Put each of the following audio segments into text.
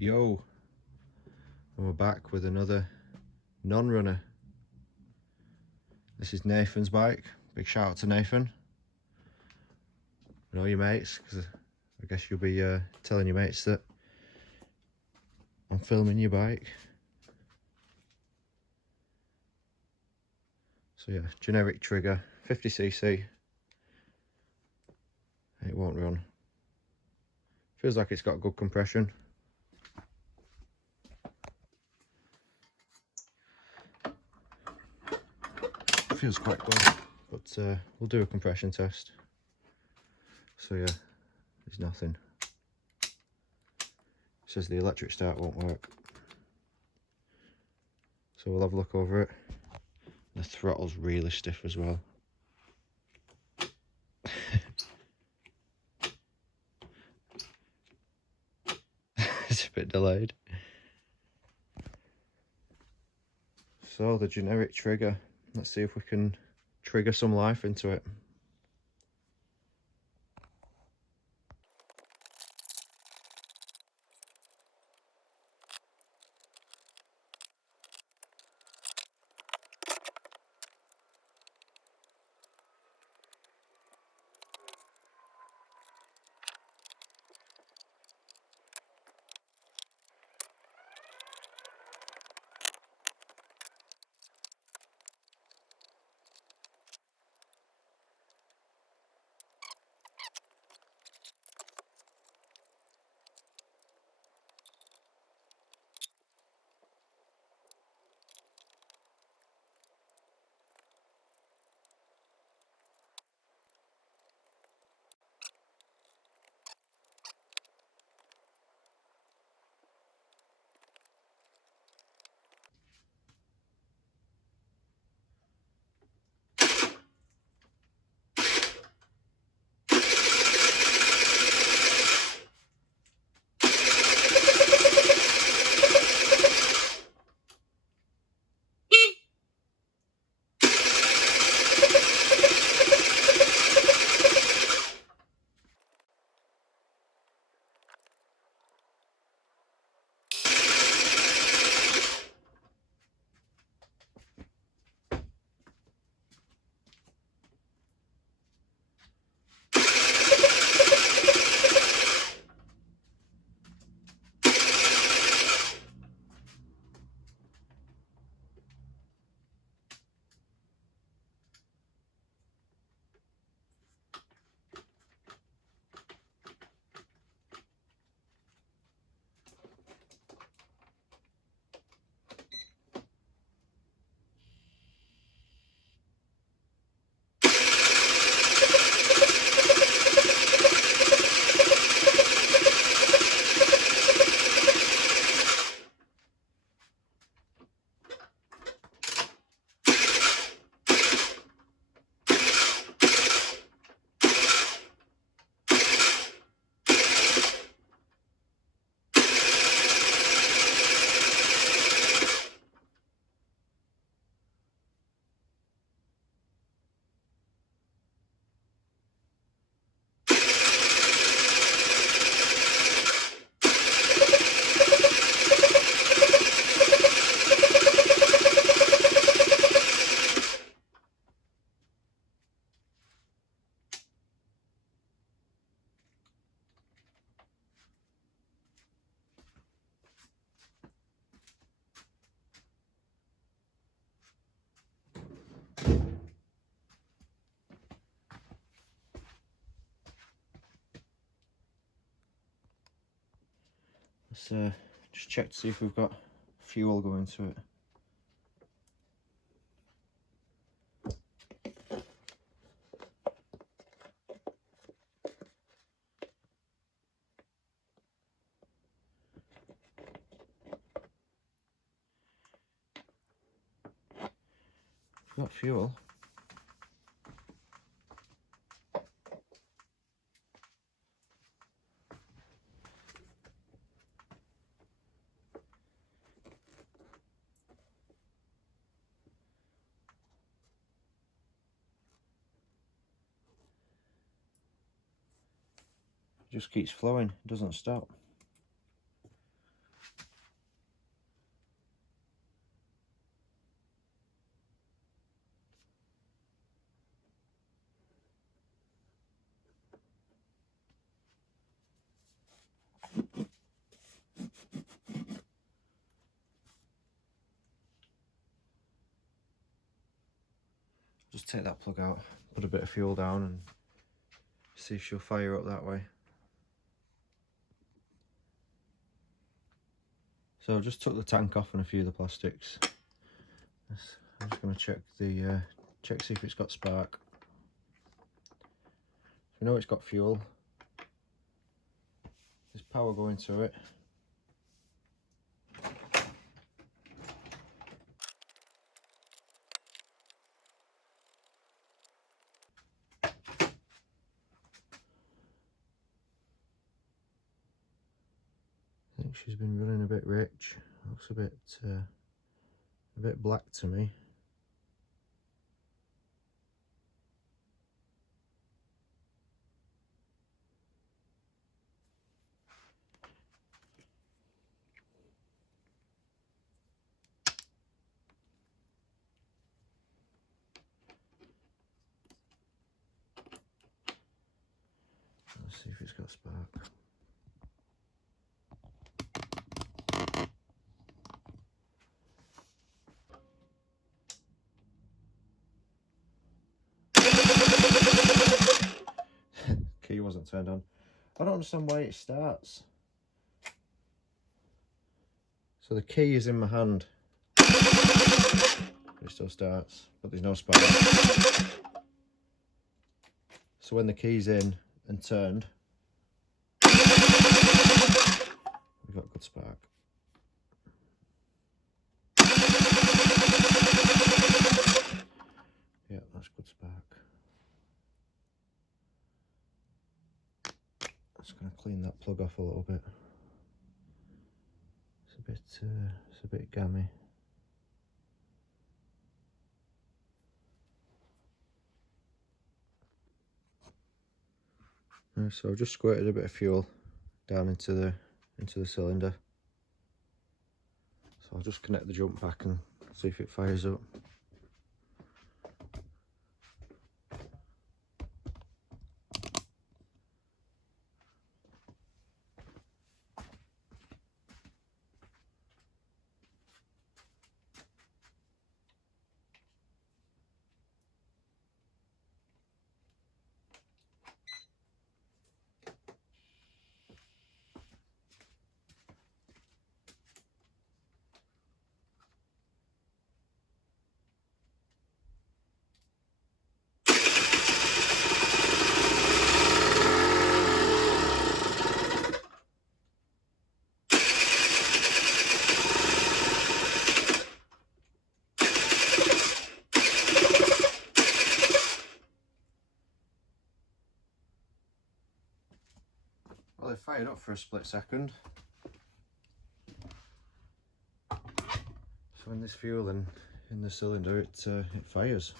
Yo, and we're back with another non-runner. This is Nathan's bike. Big shout out to Nathan and all your mates, because I guess you'll be telling your mates that I'm filming your bike. So yeah, generic trigger, 50cc. It won't run. Feels like it's got good compression. Feels quite good, but we'll do a compression test. So yeah, there's nothing. It says the electric start won't work. So we'll have a look over it. The throttle's really stiff as well. It's a bit delayed. So the generic trigger, let's see if we can trigger some life into it. Let's just check to see if we've got fuel going to it. We've got fuel. It just keeps flowing, it doesn't stop. just take that plug out, put a bit of fuel down and see if she'll fire up that way. So I've just took the tank off and a few of the plastics. I'm just going to check the see if it's got spark. We know it's got fuel. There's power going to it. I think she's been running a bit rich. Looks a bit black to me. Let's see if it's got spark. Key wasn't turned on. I don't understand why it starts. So the key is in my hand. It still starts, but there's no spark. So when the key's in and turned, we've got good spark. Yeah, that's good spark. Just going to clean that plug off a little bit. It's a bit gammy. So I've just squirted a bit of fuel down into the cylinder. So I'll just connect the jump back and see if it fires up. Well, it fired up for a split second. So when there's fuel in the cylinder, it fires.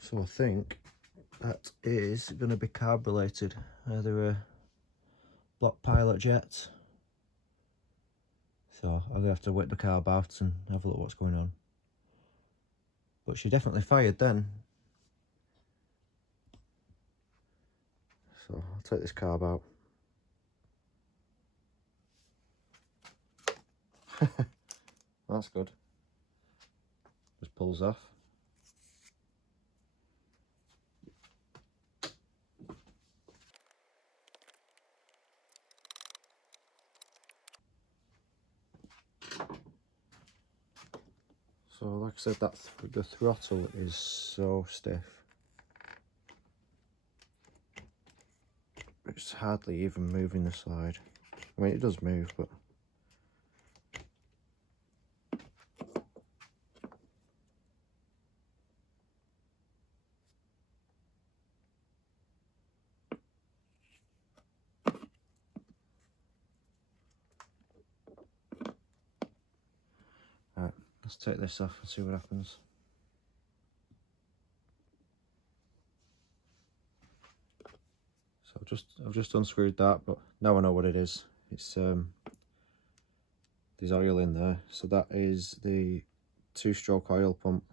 So I think that is going to be carb related, either a block pilot jet. So I'm going to have to whip the carb out and have a look what's going on. But she definitely fired then. So I'll take this carb out. That's good. Just pulls off. So like I said, the throttle is so stiff. It's hardly even moving the slide. I mean, it does move, but right, let's take this off and see what happens. So I've just unscrewed that, but now I know what it is. It's there's oil in there, so that is the 2-stroke oil pump.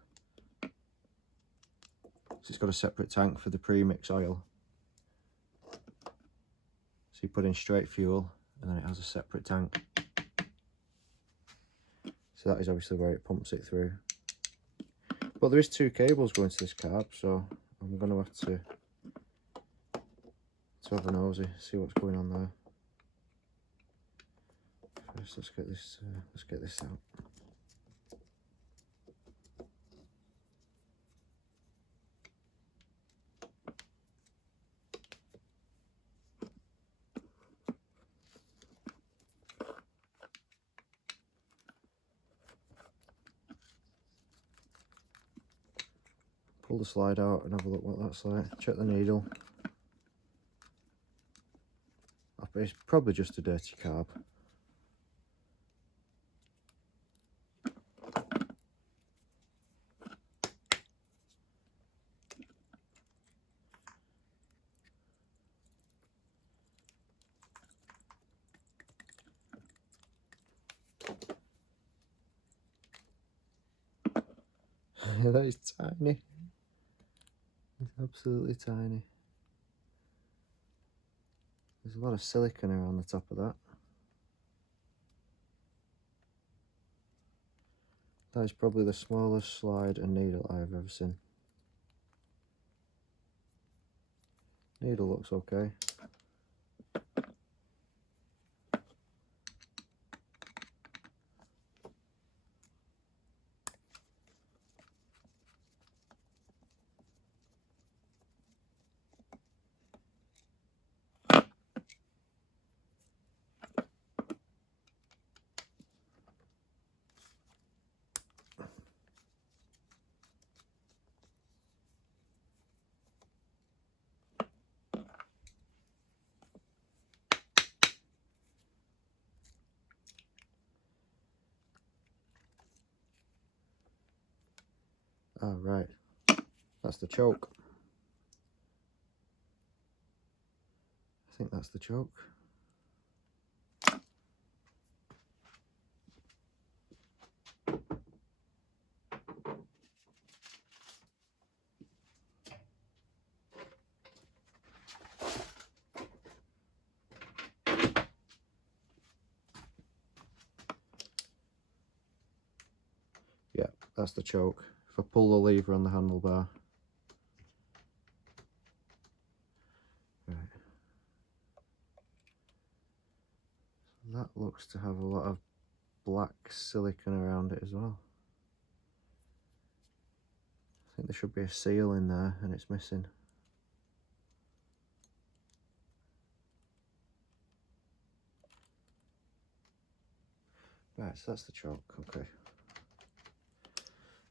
So it's got a separate tank for the premix oil. So you put in straight fuel and then it has a separate tank. So that is obviously where it pumps it through. But there is 2 cables going to this carb, so I'm going to have a nosy, see what's going on there. First, let's get this out. Pull the slide out and have a look what that's like. Check the needle. It's probably just a dirty carb. That is tiny. It's absolutely tiny. There's a lot of silicone around the top of that. That is probably the smallest slide and needle I have ever seen. Needle looks okay. Oh, right. That's the choke. I think that's the choke. Yeah, that's the choke. If I pull the lever on the handlebar. Right. So that looks to have a lot of black silicone around it as well. I think there should be a seal in there and it's missing. Right, so that's the choke, okay.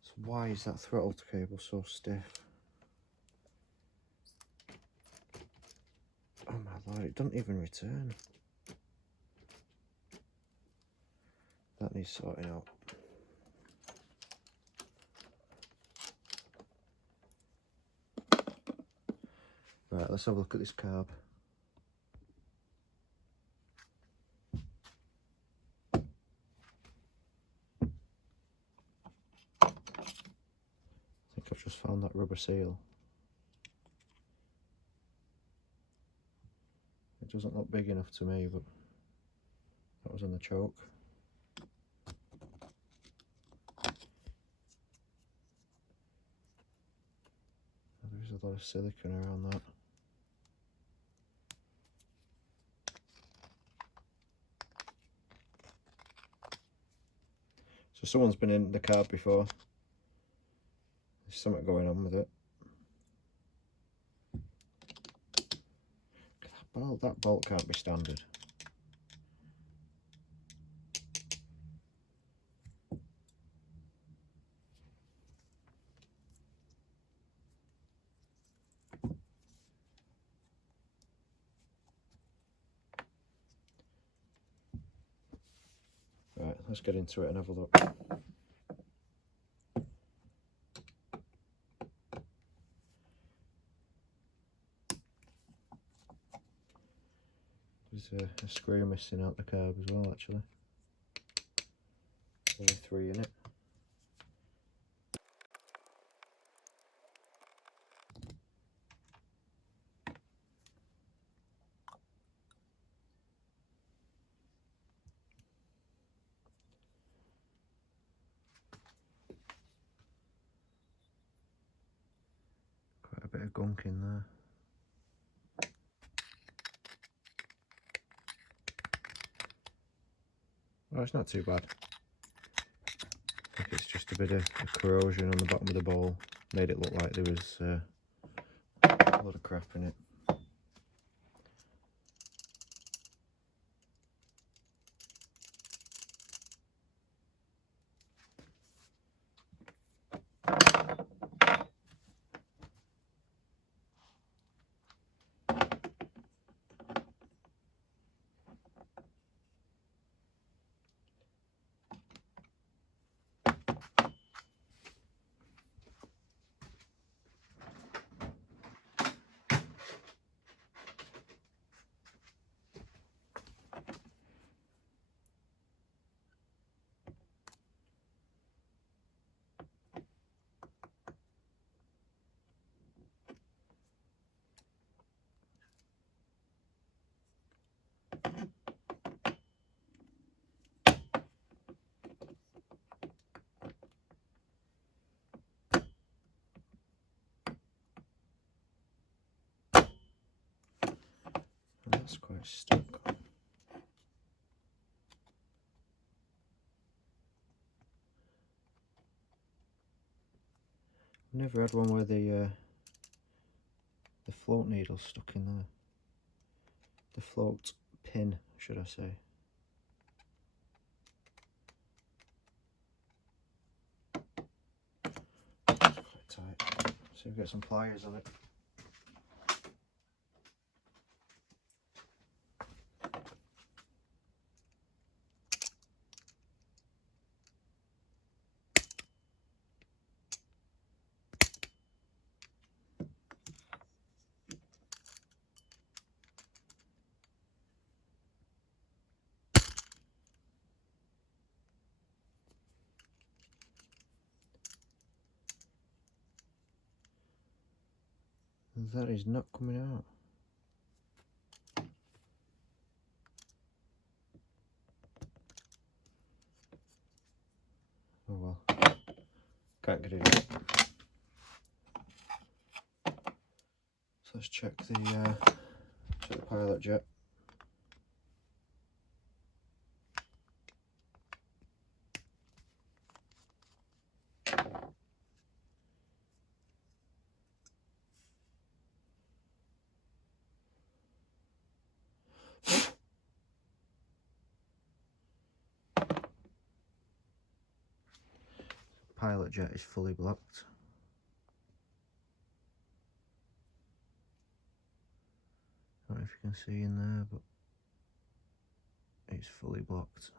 So why is that throttle cable so stiff? Oh my lord, it doesn't even return. That needs sorting out. Right, let's have a look at this carb. I think I've just found that rubber seal. It doesn't look big enough to me, but that was on the choke. There's a lot of silicone around that. So someone's been in the carb before. There's something going on with it. That bolt can't be standard. Right, let's get into it and have a look. There's a screw missing out the carb as well, actually. Only 3 in it. a bit of gunk in there. Well, it's not too bad. I think it's just a bit of corrosion on the bottom of the bowl. Made it look like there was a lot of crap in it. That's quite stuck. I've never had one where the float needle's stuck in there. The float pin, should I say. It's quite tight. So we've got some pliers on it. That is not coming out. Oh well, can't get it out. So let's check the pilot jet. Pilot jet is fully blocked. I don't know if you can see in there, but it's fully blocked.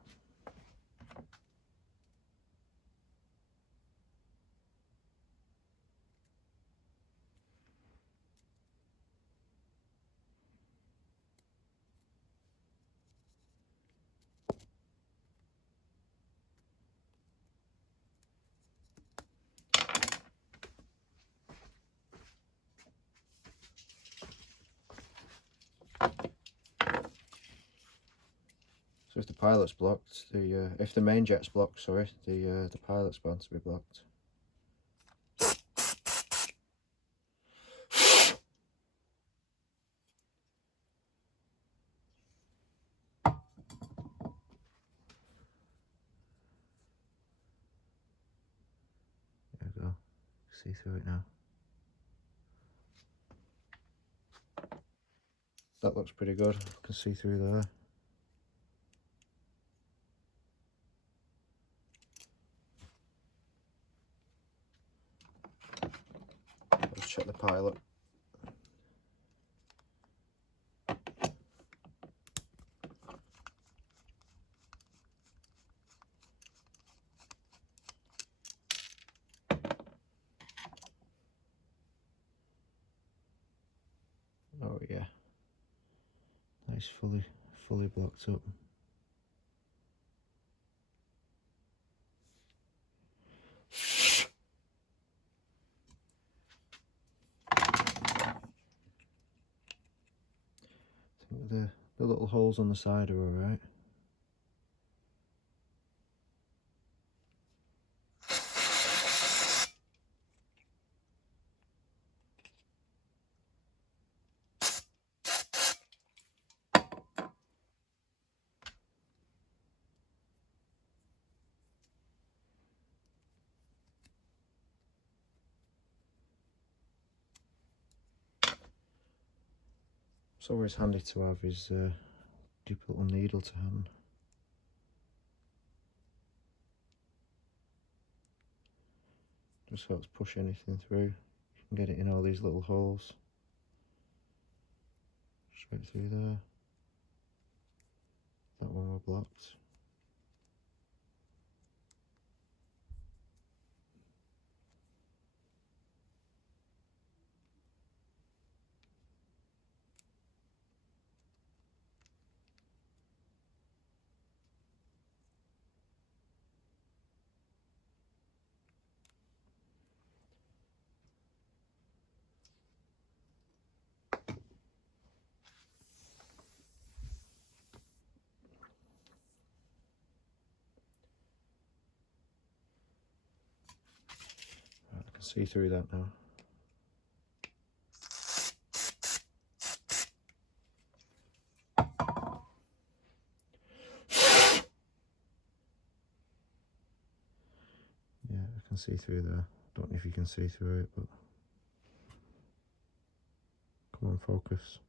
So if the pilot's blocked, if the main jet's blocked, sorry, the pilot's bound to be blocked. There we go. See through it now. That looks pretty good. I can see through there. Let's check the pilot. Oh yeah, nice, fully blocked up. I think the little holes on the side are alright. It's always handy to have his deep little needle to hand. Just helps push anything through. You can get it in all these little holes. Straight through there. That one were blocked. Right, I can see through that now. Yeah, I can see through there. Don't know if you can see through it, but come on, focus.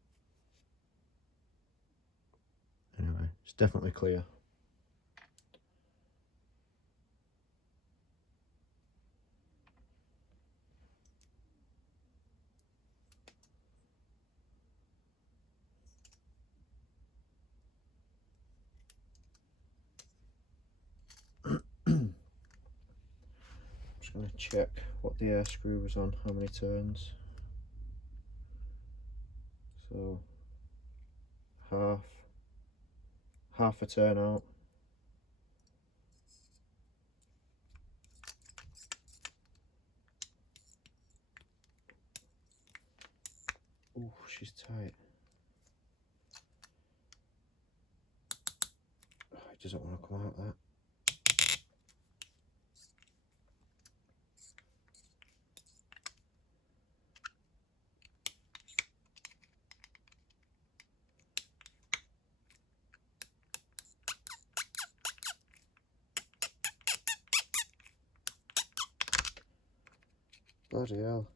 Anyway, it's definitely clear. Just going to check what the air screw was on, how many turns. So half a turn out. Oh, she's tight. Oh, it doesn't want to come out, that. Bloody hell.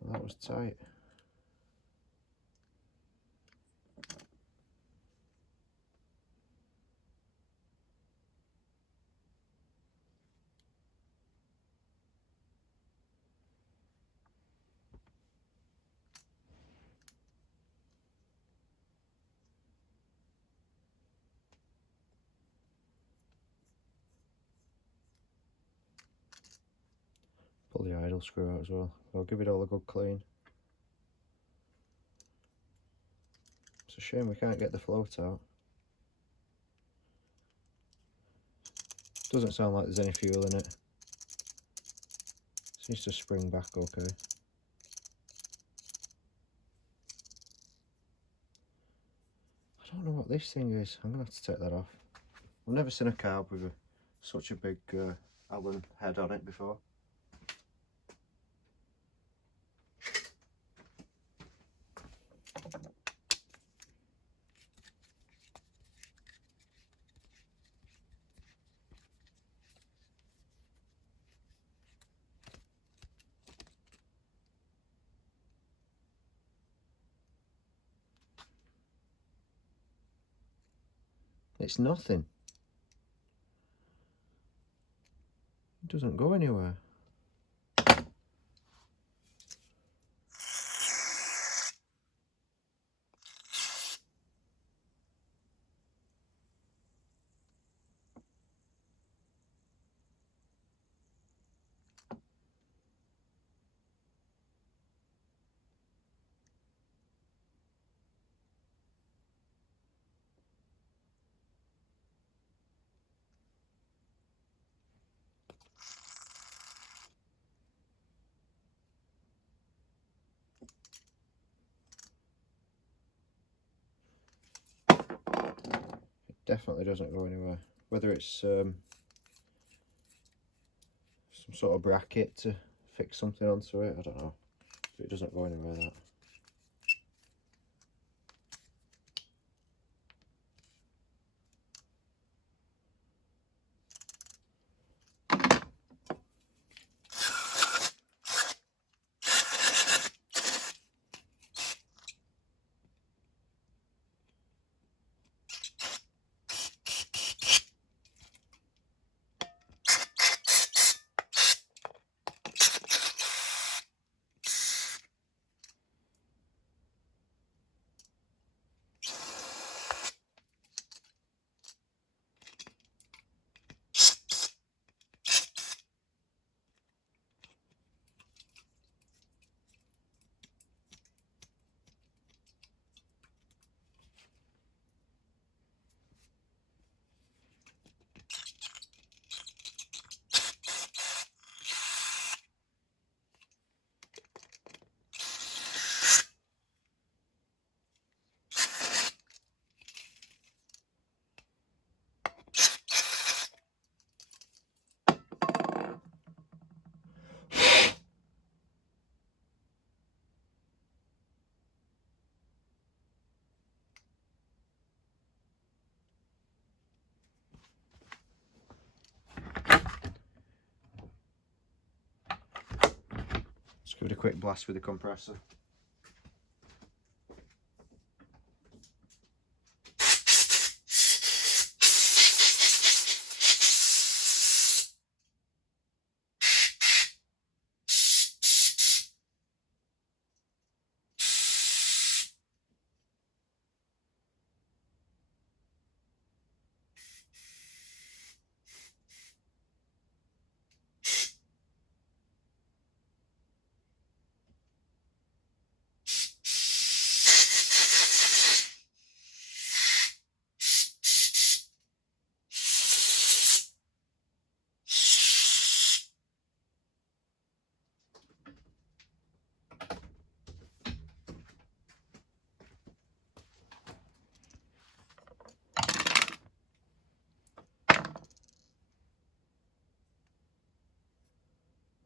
Well, that was tight. Pull the idle screw out as well. I'll give it all a good clean. It's a shame we can't get the float out. Doesn't sound like there's any fuel in it. Seems to spring back okay. I don't know what this thing is. I'm gonna have to take that off. I've never seen a carb with such a big Allen head on it before. It's nothing. It doesn't go anywhere. Definitely doesn't go anywhere. whether it's some sort of bracket to fix something onto it, I don't know, so it doesn't go anywhere, that. Just give it a quick blast with the compressor.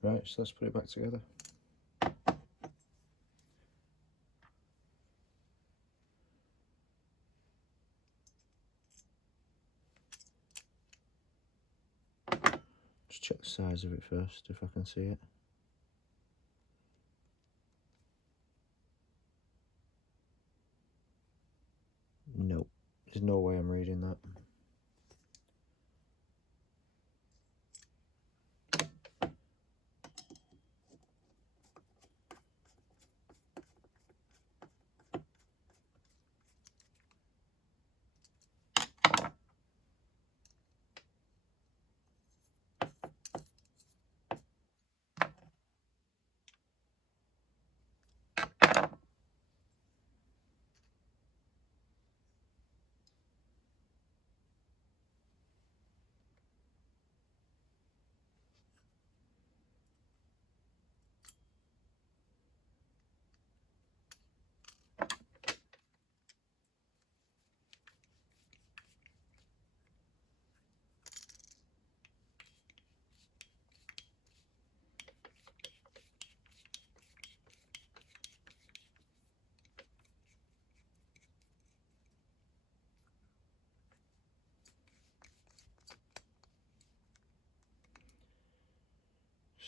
Right, so let's put it back together. Just check the size of it first, if I can see it. Nope, there's no way I'm reading that.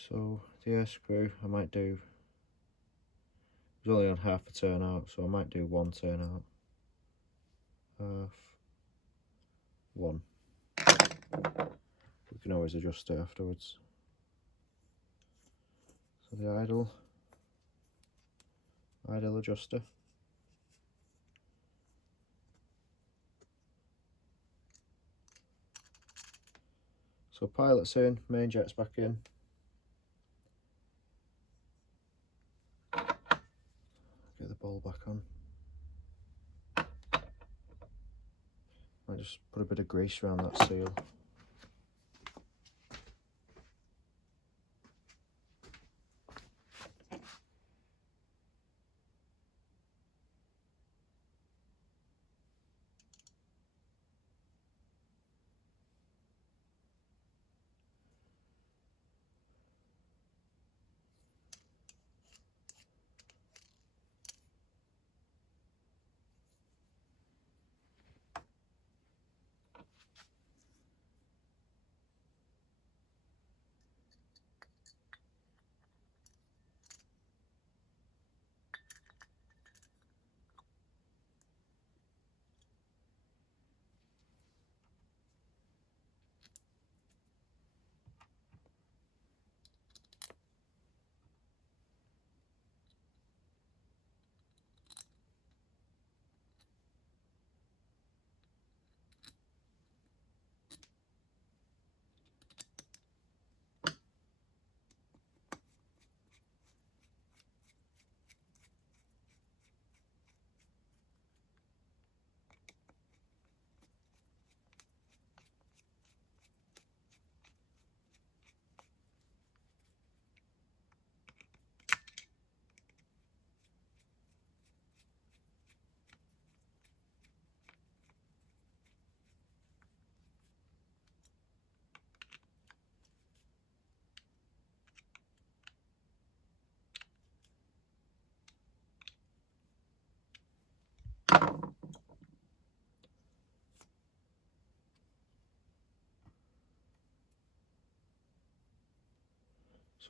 So the air screw, I might do, it's only on half a turnout, so I might do one turnout. Half, one. We can always adjust it afterwards. So the idle adjuster. So pilot's in, main jet's back in. Get the ball back on. I just put a bit of grease around that seal.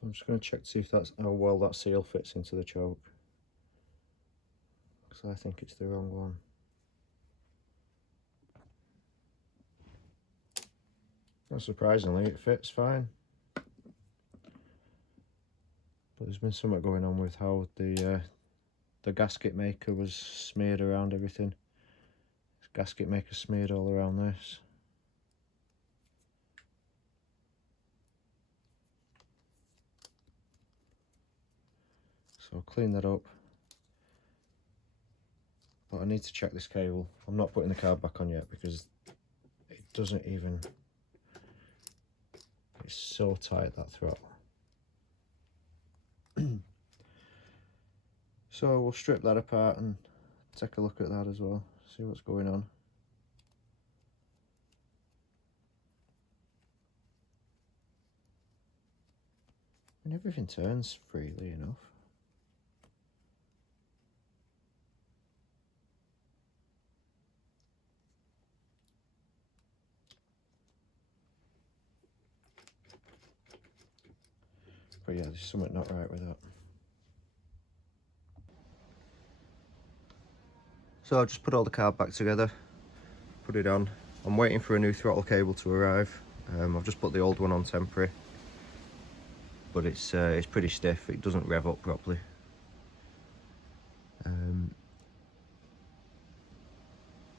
I'm just going to check to see if that's how well that seal fits into the choke, because I think it's the wrong one. Not surprisingly, it fits fine. But there's been something going on with how the gasket maker was smeared around everything. This gasket maker smeared all around this. So I'll clean that up. But I need to check this cable. I'm not putting the card back on yet because it doesn't even... It's so tight, that throttle. So we'll strip that apart and take a look at that as well, see what's going on. And everything turns freely enough. But yeah, there's something not right with that. So I've just put all the card back together, put it on. I'm waiting for a new throttle cable to arrive. I've just put the old one on temporary, but it's pretty stiff. It doesn't rev up properly.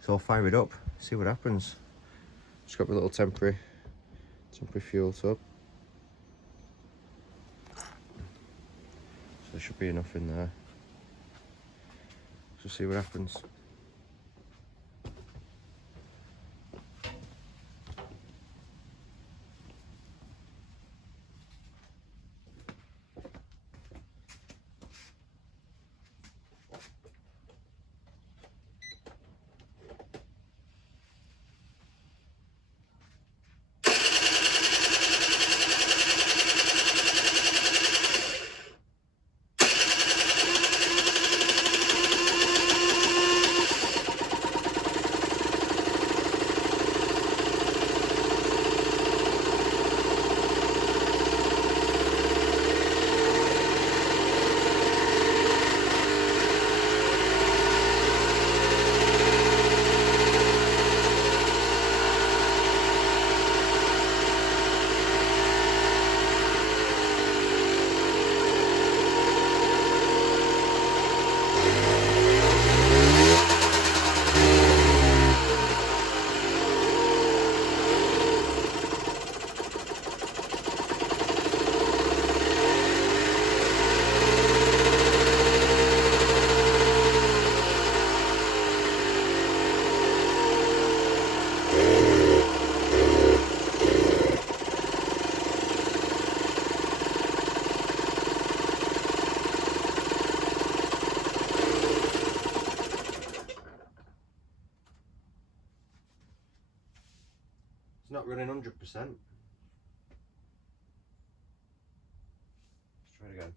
So I'll fire it up, see what happens. Just got my little temporary fuel tub. So there should be enough in there. So see what happens. It's not running 100%. Let's try it again.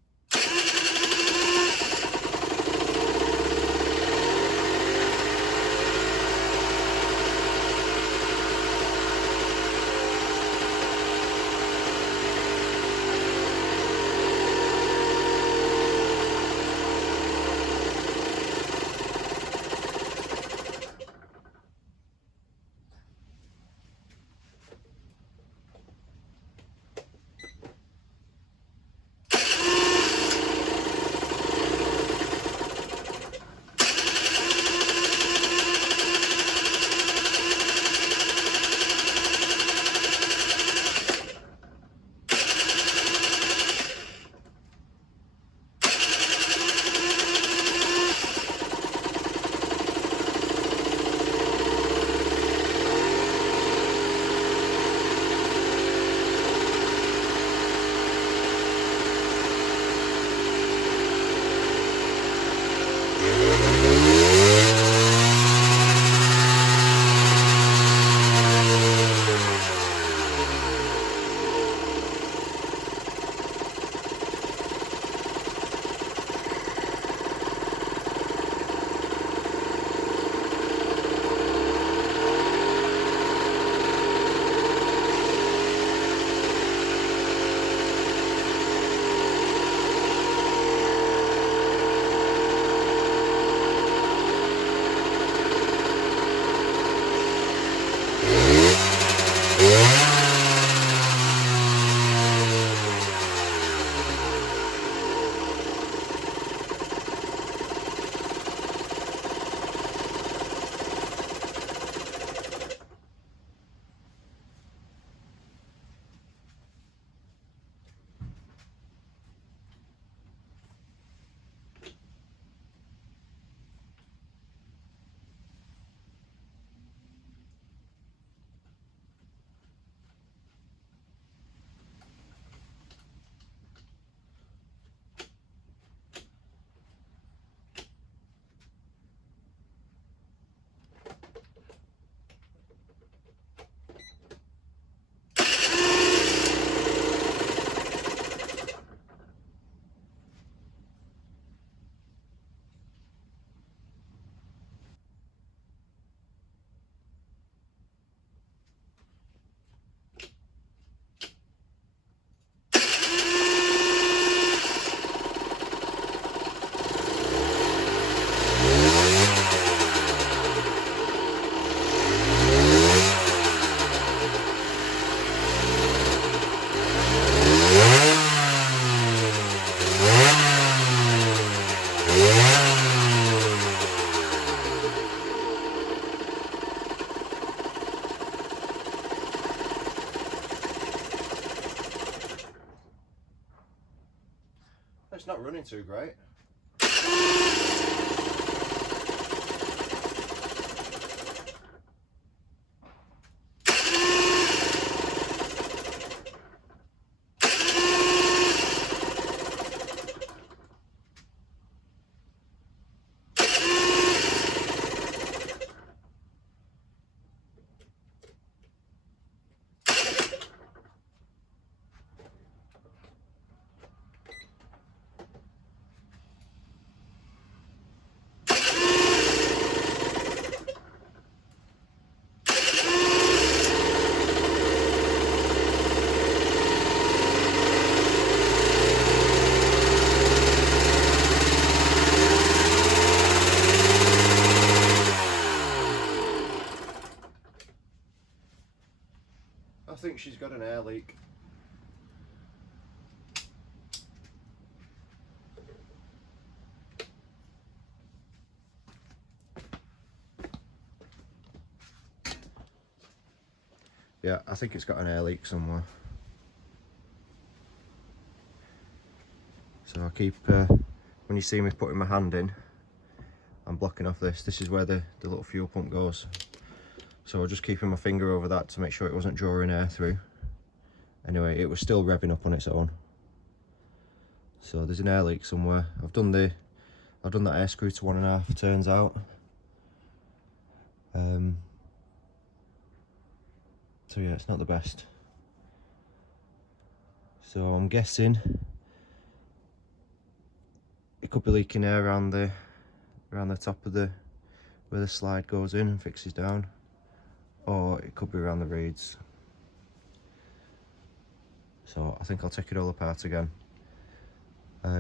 It's not running too great. I think she's got an air leak. Yeah, I think it's got an air leak somewhere. So I keep, when you see me putting my hand in, I'm blocking off this. This is where the little fuel pump goes. So I'm just keeping my finger over that to make sure it wasn't drawing air through. Anyway, it was still revving up on its own. So there's an air leak somewhere. I've done that air screw to 1.5 turns out. So yeah, it's not the best. So I'm guessing it could be leaking air around the top of where the slide goes in and fixes down, or it could be around the reeds. So I think I'll take it all apart again.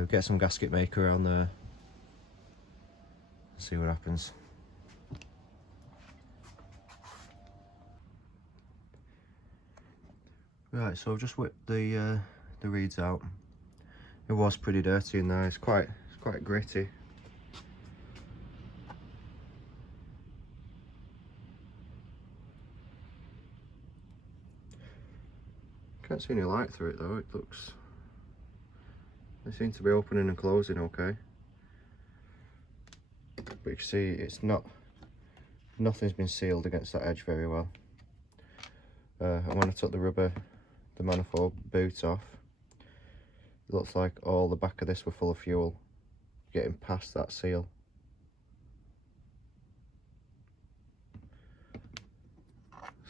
Get some gasket maker around there, see what happens. Right, so I've just whipped the reeds out. It was pretty dirty in there. It's quite gritty. Can't see any light through it though. They seem to be opening and closing okay. But you can see it's nothing's been sealed against that edge very well. And when I took the manifold boot off, it looks like all the back of this were full of fuel getting past that seal.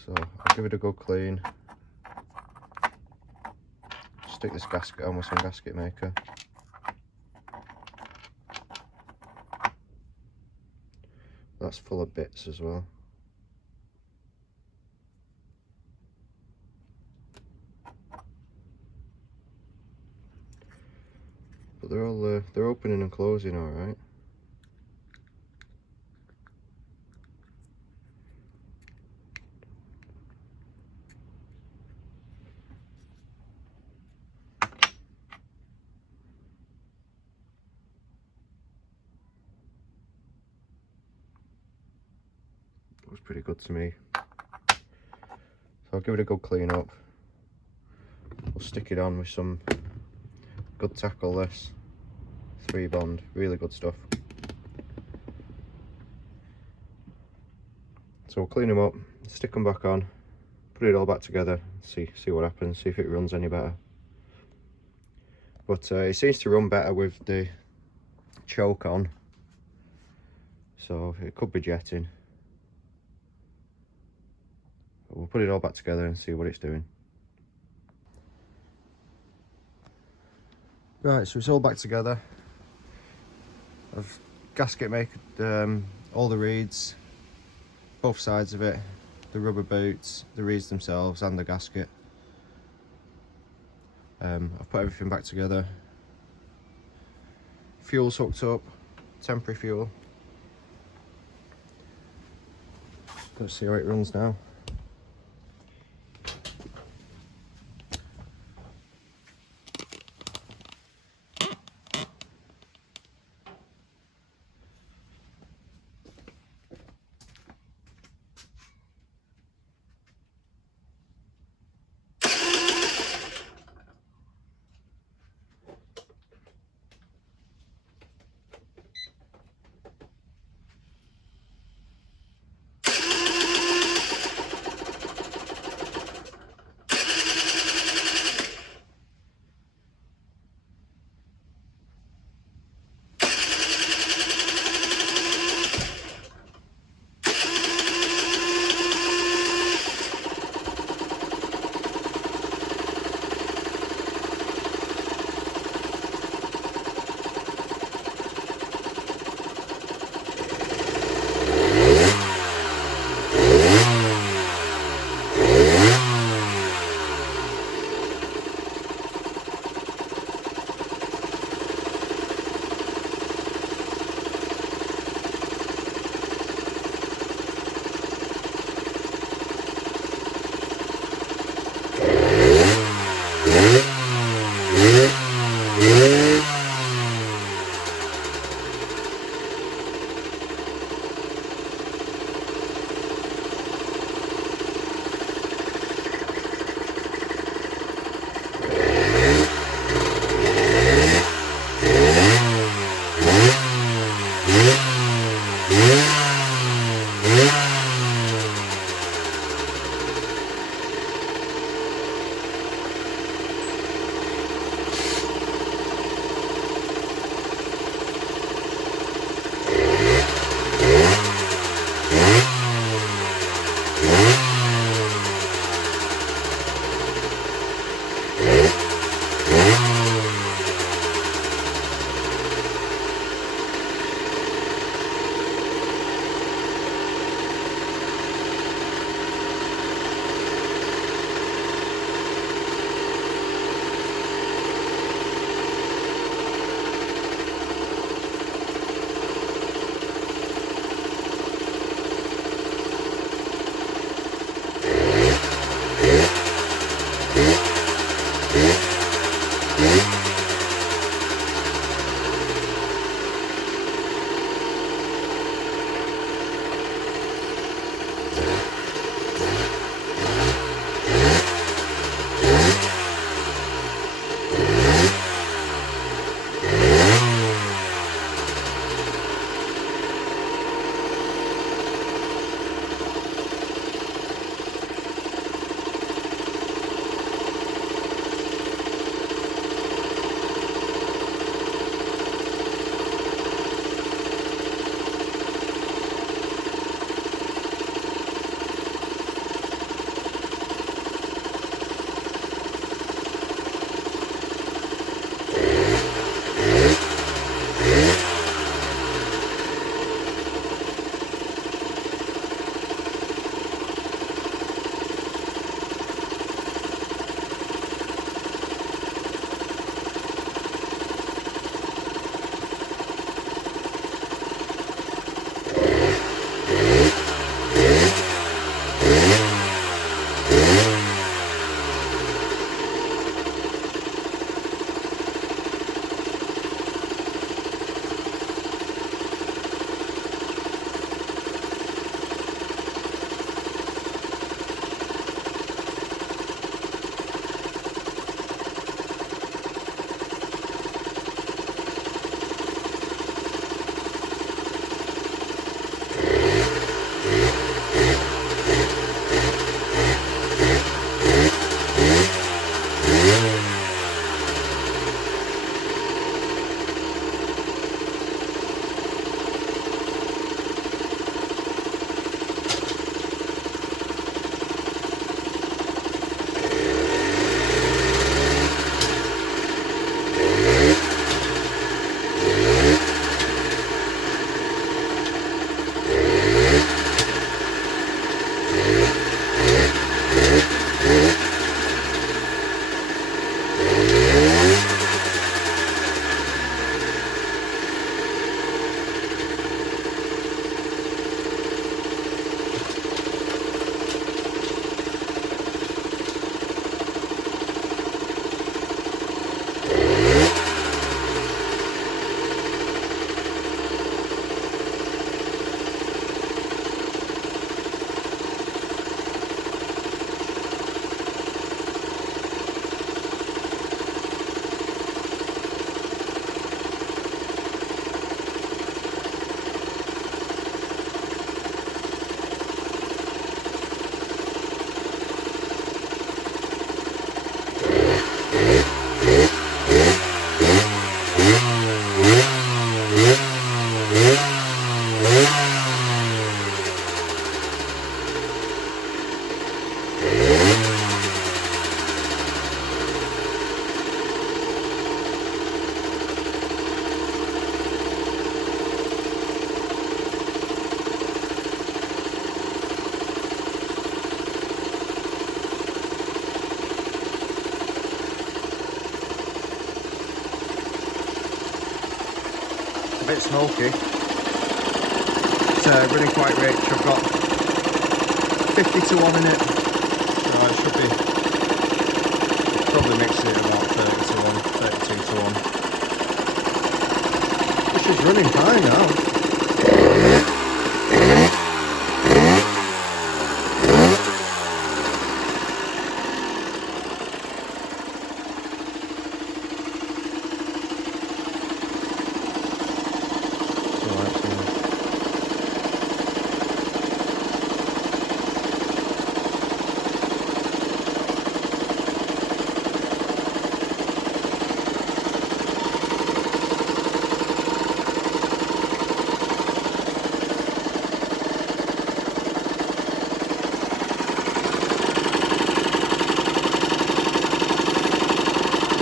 So I'll give it a good clean. Stick this gasket on with some gasket maker. That's full of bits as well. But they're opening and closing all right. Looks pretty good to me. So I'll give it a good clean up. We'll stick it on with some good tackle. This 3 bond, really good stuff. So we'll clean them up, stick them back on, put it all back together, see what happens, see if it runs any better. But it seems to run better with the choke on, so it could be jetting. But we'll put it all back together and see what it's doing. Right, so it's all back together. I've gasket made all the reeds, both sides of it, the rubber boots, the reeds themselves and the gasket. I've put everything back together. Fuel's hooked up, temporary fuel. Let's see how it runs now. bit smoky. It's running quite rich. I've got 50 to 1 in it, so I should be probably mix it This is running fine now.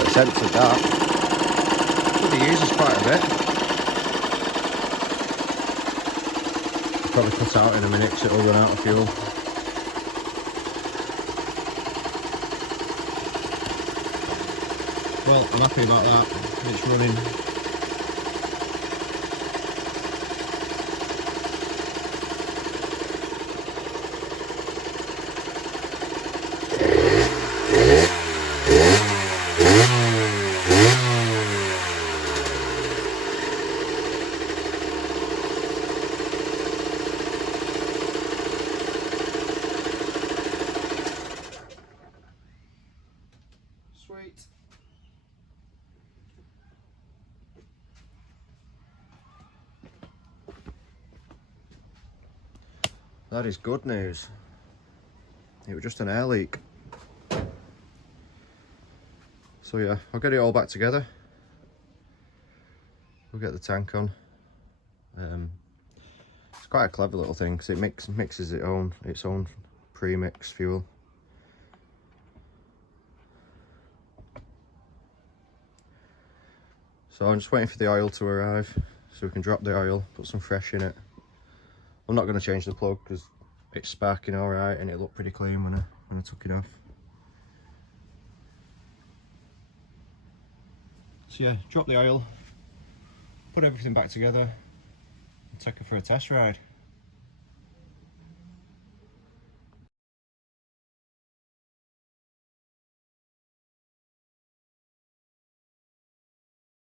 It's emptied that. Probably uses quite a bit. Probably cut out in a minute because it'll run out of fuel. Well, I'm happy about that. It's running. Sweet. That is good news. It was just an air leak. So yeah, I'll get it all back together. We'll get the tank on. It's quite a clever little thing because it mixes its own pre-mixed fuel. So I'm just waiting for the oil to arrive so we can drop the oil, put some fresh in it. I'm not going to change the plug because it's sparking alright and it looked pretty clean when I took it off. So yeah, drop the oil, put everything back together and take it for a test ride.